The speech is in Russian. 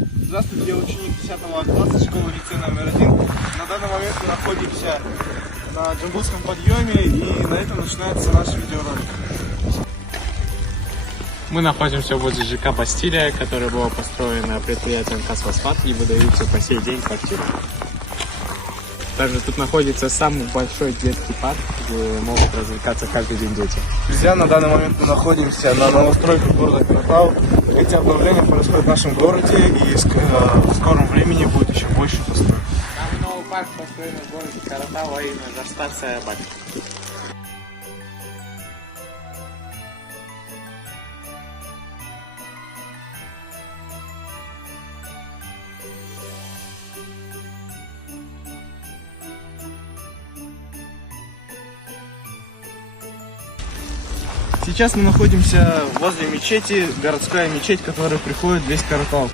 Здравствуйте, я ученик 10 класса школы-лицей номер 1. На данный момент мы находимся на Джамбулском подъеме, и на этом начинается наш видеоролик. Мы находимся возле ЖК «Бастилия», которое было построено предприятием «Казфосфат» и выдаются по сей день квартиры. Также тут находится самый большой детский парк, где могут развлекаться каждый день дети. Друзья, на данный момент мы находимся на новостройках города Каратау. Эти обновления происходят в нашем городе, и в скором времени будет еще больше построек. Там новый парк построен в городе Каратау, а именно Жар-станция «Бак». Сейчас мы находимся возле мечети, городская мечеть, в которую приходит весь Каратау.